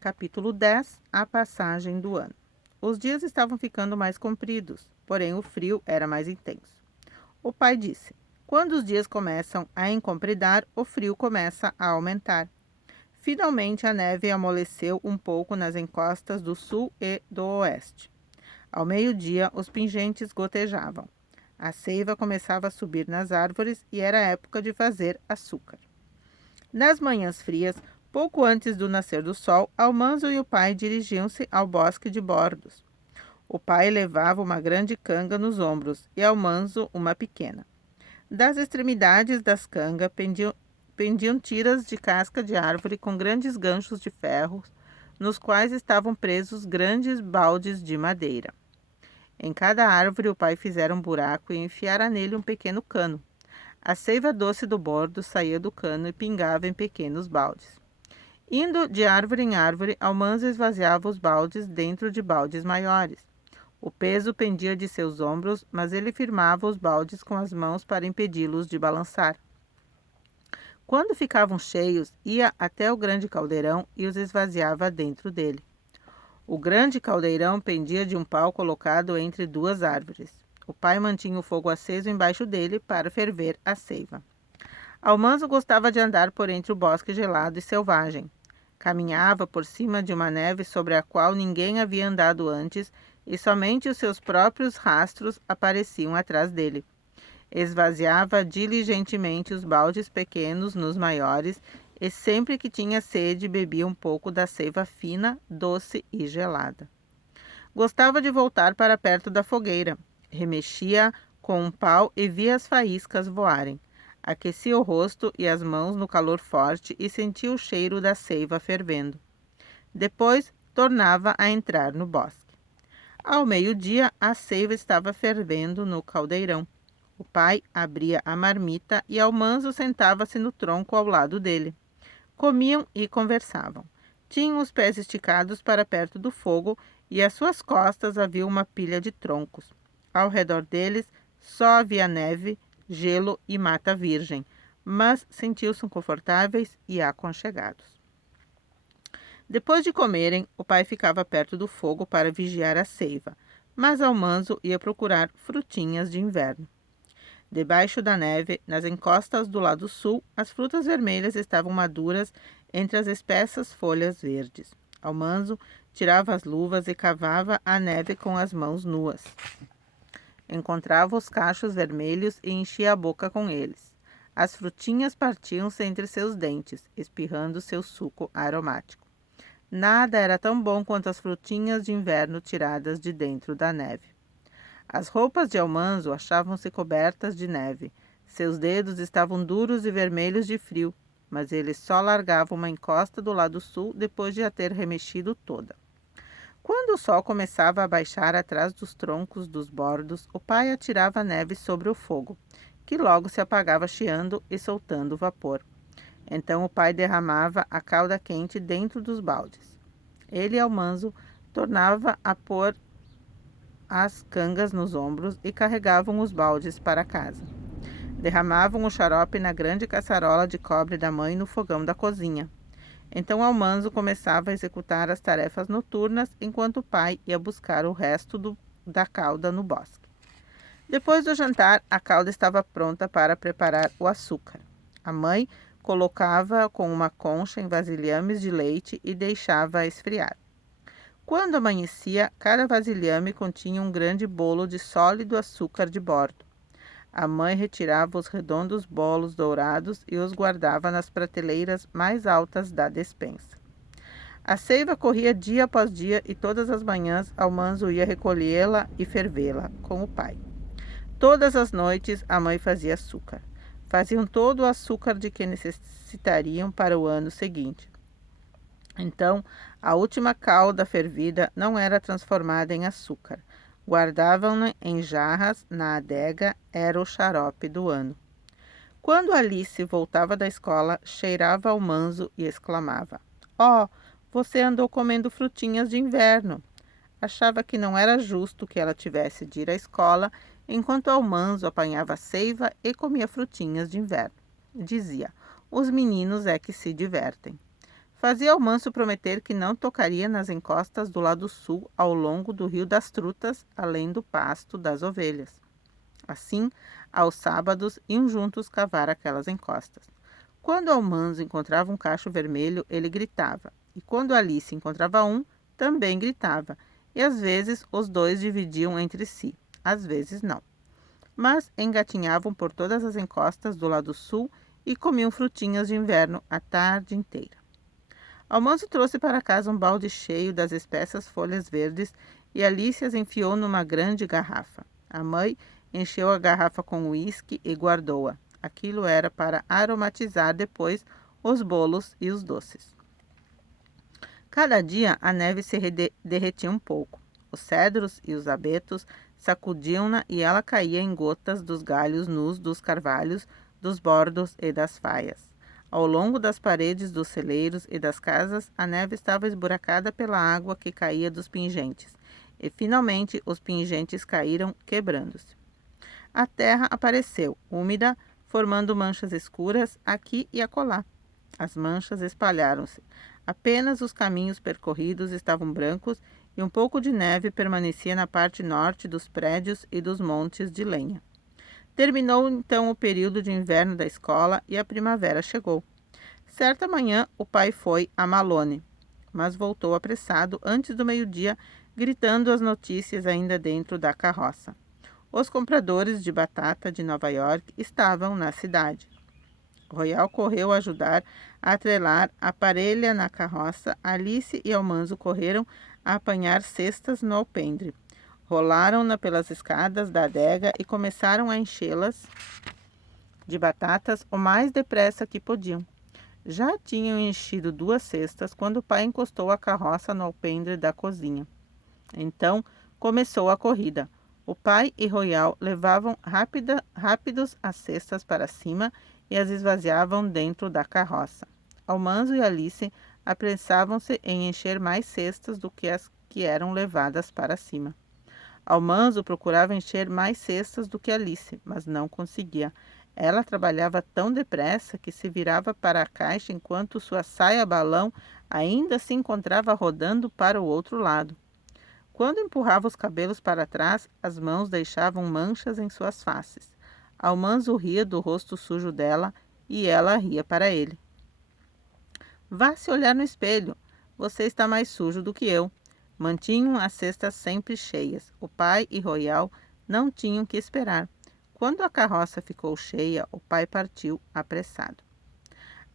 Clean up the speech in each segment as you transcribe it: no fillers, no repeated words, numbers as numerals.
Capítulo 10. A passagem do ano. Os dias estavam ficando mais compridos, porém o frio era mais intenso. O pai disse: quando os dias começam a encompridar, o frio começa a aumentar. Finalmente a neve amoleceu um pouco nas encostas do sul e do oeste. Ao meio-dia, os pingentes gotejavam. A seiva começava a subir nas árvores e era época de fazer açúcar. Nas manhãs frias, pouco antes do nascer do sol, Almanzo e o pai dirigiam-se ao bosque de Bordos. O pai levava uma grande canga nos ombros e Almanzo uma pequena. Das extremidades das cangas pendiam tiras de casca de árvore com grandes ganchos de ferro, nos quais estavam presos grandes baldes de madeira. Em cada árvore o pai fizera um buraco e enfiara nele um pequeno cano. A seiva doce do bordo saía do cano e pingava em pequenos baldes. Indo de árvore em árvore, Almanzo esvaziava os baldes dentro de baldes maiores. O peso pendia de seus ombros, mas ele firmava os baldes com as mãos para impedi-los de balançar. Quando ficavam cheios, ia até o grande caldeirão e os esvaziava dentro dele. O grande caldeirão pendia de um pau colocado entre duas árvores. O pai mantinha o fogo aceso embaixo dele para ferver a seiva. Almanzo gostava de andar por entre o bosque gelado e selvagem. Caminhava por cima de uma neve sobre a qual ninguém havia andado antes e somente os seus próprios rastros apareciam atrás dele. Esvaziava diligentemente os baldes pequenos nos maiores e sempre que tinha sede bebia um pouco da seiva fina, doce e gelada. Gostava de voltar para perto da fogueira. Remexia com um pau e via as faíscas voarem. Aquecia o rosto e as mãos no calor forte e sentia o cheiro da seiva fervendo. Depois, tornava a entrar no bosque. Ao meio-dia, a seiva estava fervendo no caldeirão. O pai abria a marmita e Almanzo sentava-se no tronco ao lado dele. Comiam e conversavam. Tinham os pés esticados para perto do fogo e às suas costas havia uma pilha de troncos. Ao redor deles só havia neve, gelo e mata virgem, mas sentiam-se confortáveis e aconchegados. Depois de comerem, o pai ficava perto do fogo para vigiar a seiva, mas Almanzo ia procurar frutinhas de inverno. Debaixo da neve, nas encostas do lado sul, as frutas vermelhas estavam maduras entre as espessas folhas verdes. Almanzo tirava as luvas e cavava a neve com as mãos nuas. Encontrava os cachos vermelhos e enchia a boca com eles. As frutinhas partiam-se entre seus dentes, espirrando seu suco aromático. Nada era tão bom quanto as frutinhas de inverno tiradas de dentro da neve. As roupas de Almanzo achavam-se cobertas de neve. Seus dedos estavam duros e vermelhos de frio, mas ele só largava uma encosta do lado sul depois de a ter remexido toda. Quando o sol começava a baixar atrás dos troncos dos bordos, o pai atirava a neve sobre o fogo, que logo se apagava chiando e soltando vapor. Então o pai derramava a calda quente dentro dos baldes. Ele e Almanzo tornava a pôr as cangas nos ombros e carregavam os baldes para casa. Derramavam o xarope na grande caçarola de cobre da mãe no fogão da cozinha. Então Almanzo começava a executar as tarefas noturnas enquanto o pai ia buscar o resto da calda no bosque. Depois do jantar, a calda estava pronta para preparar o açúcar. A mãe colocava com uma concha em vasilhames de leite e deixava esfriar. Quando amanhecia, cada vasilhame continha um grande bolo de sólido açúcar de bordo. A mãe retirava os redondos bolos dourados e os guardava nas prateleiras mais altas da despensa. A seiva corria dia após dia e todas as manhãs Almanzo ia recolhê-la e fervê-la com o pai. Todas as noites a mãe fazia açúcar. Faziam todo o açúcar de que necessitariam para o ano seguinte. Então, a última calda fervida não era transformada em açúcar. Guardavam-na em jarras na adega, era o xarope do ano. Quando Alice voltava da escola, cheirava Almanzo e exclamava: "Oh, você andou comendo frutinhas de inverno." Achava que não era justo que ela tivesse de ir à escola, enquanto Almanzo apanhava seiva e comia frutinhas de inverno. Dizia: "Os meninos é que se divertem." fazia ao manso prometer que não tocaria nas encostas do lado sul ao longo do rio das Trutas, além do pasto das ovelhas. Assim, aos sábados, iam juntos cavar aquelas encostas. Quando Almanzo encontrava um cacho vermelho, ele gritava, e quando Alice encontrava um, também gritava, e às vezes os dois dividiam entre si, às vezes não. Mas engatinhavam por todas as encostas do lado sul e comiam frutinhas de inverno a tarde inteira. Almanzo trouxe para casa um balde cheio das espessas folhas verdes e Alice as enfiou numa grande garrafa. A mãe encheu a garrafa com uísque e guardou-a. Aquilo era para aromatizar depois os bolos e os doces. Cada dia a neve se derretia um pouco. Os cedros e os abetos sacudiam-na e ela caía em gotas dos galhos nus dos carvalhos, dos bordos e das faias. Ao longo das paredes dos celeiros e das casas, a neve estava esburacada pela água que caía dos pingentes, e finalmente os pingentes caíram quebrando-se. A terra apareceu, úmida, formando manchas escuras aqui e acolá. As manchas espalharam-se. Apenas os caminhos percorridos estavam brancos e um pouco de neve permanecia na parte norte dos prédios e dos montes de lenha. Terminou então o período de inverno da escola e a primavera chegou. Certa manhã o pai foi a Malone, mas voltou apressado antes do meio-dia, gritando as notícias ainda dentro da carroça. Os compradores de batata de Nova York estavam na cidade. Royal correu ajudar a atrelar a parelha na carroça. Alice e Almanzo correram a apanhar cestas no alpendre. Rolaram-na pelas escadas da adega e começaram a enchê-las de batatas o mais depressa que podiam. Já tinham enchido 2 cestas quando o pai encostou a carroça no alpendre da cozinha. Então começou a corrida. O pai e Royal levavam rápidos as cestas para cima e as esvaziavam dentro da carroça. Almanzo e Alice apressavam-se em encher mais cestas do que as que eram levadas para cima. Almanzo procurava encher mais cestas do que Alice, mas não conseguia. Ela trabalhava tão depressa que se virava para a caixa enquanto sua saia-balão ainda se encontrava rodando para o outro lado. Quando empurrava os cabelos para trás, as mãos deixavam manchas em suas faces. Almanzo ria do rosto sujo dela e ela ria para ele. Vá se olhar no espelho. Você está mais sujo do que eu. Mantinham as cestas sempre cheias. O pai e Royal não tinham que esperar. Quando a carroça ficou cheia, o pai partiu apressado.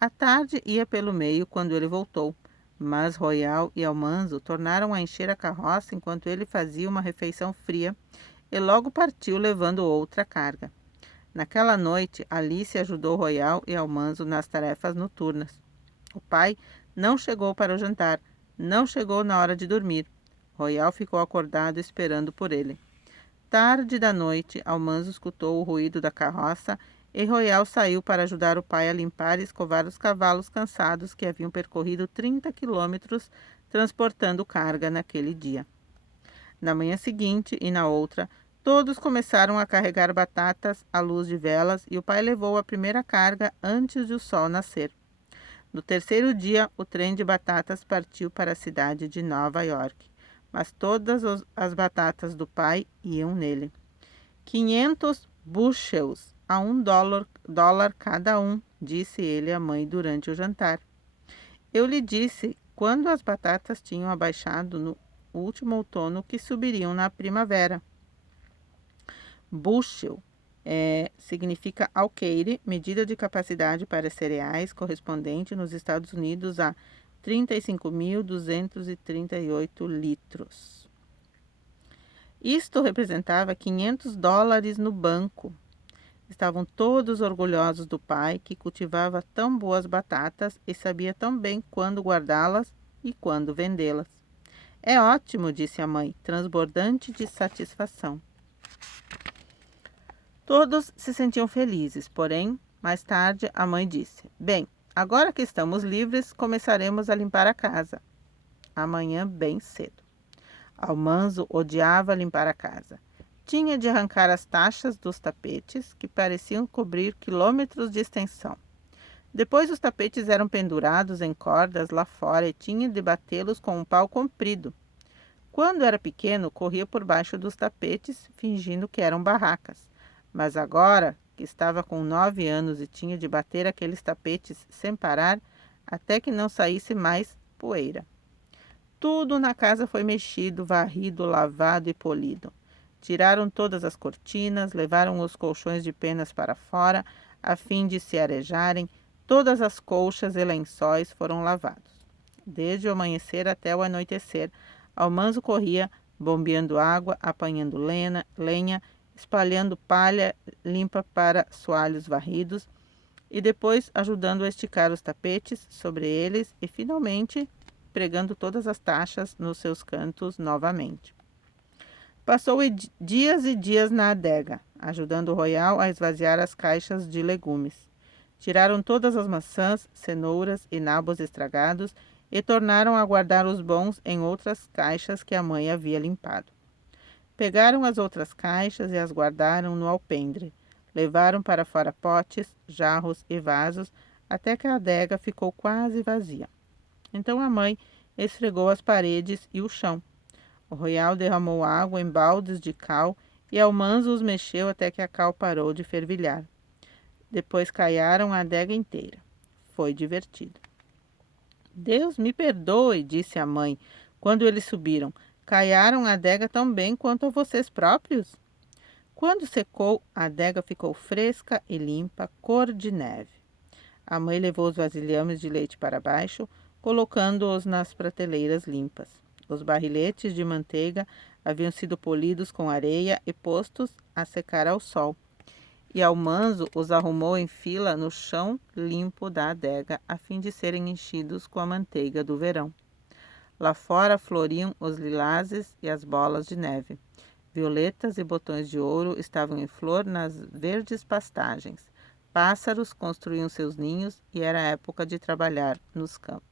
A tarde ia pelo meio quando ele voltou, mas Royal e Almanzo tornaram a encher a carroça enquanto ele fazia uma refeição fria e logo partiu levando outra carga. Naquela noite, Alice ajudou Royal e Almanzo nas tarefas noturnas. O pai não chegou para o jantar, não chegou na hora de dormir. Royal ficou acordado esperando por ele. Tarde da noite, Almanzo escutou o ruído da carroça e Royal saiu para ajudar o pai a limpar e escovar os cavalos cansados que haviam percorrido 30 quilômetros transportando carga naquele dia. Na manhã seguinte e na outra, todos começaram a carregar batatas à luz de velas e o pai levou a primeira carga antes de o sol nascer. No terceiro dia, o trem de batatas partiu para a cidade de Nova York, mas todas as batatas do pai iam nele. 500 bushels a $1 cada um, disse ele à mãe durante o jantar. Eu lhe disse, quando as batatas tinham abaixado no último outono, que subiriam na primavera. Bushel significa alqueire, medida de capacidade para cereais, correspondente nos Estados Unidos a 35.238 litros. Isto representava $500 no banco. Estavam todos orgulhosos do pai, que cultivava tão boas batatas e sabia tão bem quando guardá-las e quando vendê-las. É ótimo, disse a mãe, transbordante de satisfação. Todos se sentiam felizes, porém, mais tarde a mãe disse: Bem, agora que estamos livres, começaremos a limpar a casa. Amanhã bem cedo. Almanzo odiava limpar a casa. Tinha de arrancar as taxas dos tapetes, que pareciam cobrir quilômetros de extensão. Depois os tapetes eram pendurados em cordas lá fora e tinha de batê-los com um pau comprido. Quando era pequeno, corria por baixo dos tapetes, fingindo que eram barracas. Mas agora, que estava com 9 anos e tinha de bater aqueles tapetes sem parar, até que não saísse mais poeira. Tudo na casa foi mexido, varrido, lavado e polido. Tiraram todas as cortinas, levaram os colchões de penas para fora, a fim de se arejarem. Todas as colchas e lençóis foram lavados. Desde o amanhecer até o anoitecer, Almanzo corria, bombeando água, apanhando lenha, espalhando palha limpa para soalhos varridos e depois ajudando a esticar os tapetes sobre eles e, finalmente, pregando todas as taxas nos seus cantos novamente. Passou dias e dias na adega, ajudando o Royal a esvaziar as caixas de legumes. Tiraram todas as maçãs, cenouras e nabos estragados e tornaram a guardar os bons em outras caixas que a mãe havia limpado. Pegaram as outras caixas e as guardaram no alpendre. Levaram para fora potes, jarros e vasos, até que a adega ficou quase vazia. Então a mãe esfregou as paredes e o chão. O Royal derramou água em baldes de cal e Almanzo os mexeu até que a cal parou de fervilhar. Depois caiaram a adega inteira. Foi divertido. Deus me perdoe, disse a mãe, quando eles subiram. Caiaram a adega tão bem quanto a vocês próprios? Quando secou, a adega ficou fresca e limpa, cor de neve. A mãe levou os vasilhames de leite para baixo, colocando-os nas prateleiras limpas. Os barriletes de manteiga haviam sido polidos com areia e postos a secar ao sol. E Almanzo os arrumou em fila no chão limpo da adega, a fim de serem enchidos com a manteiga do verão. Lá fora floriam os lilazes e as bolas de neve. Violetas e botões de ouro estavam em flor nas verdes pastagens. Pássaros construíam seus ninhos e era época de trabalhar nos campos.